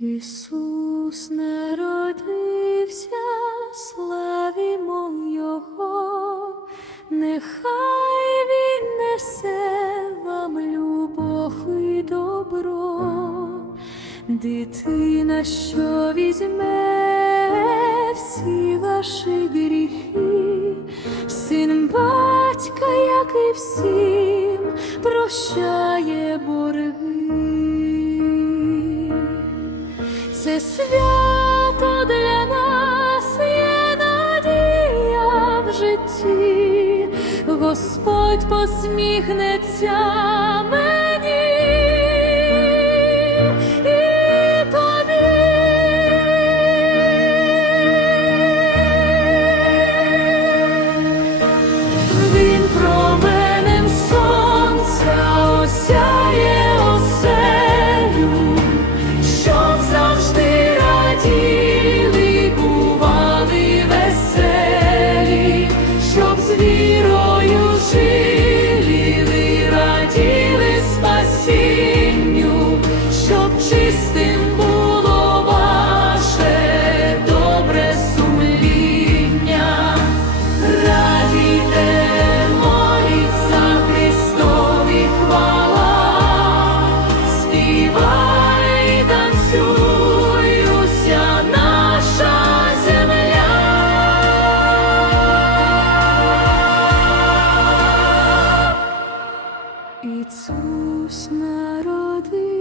Ісус народився, славімо Його, нехай Він несе вам любов і добро, дитина, що візьме всі ваші гріхи, син батька, як і всім, прощає борги. Це свято для нас є надія в житті, Господь посміхнеться Father.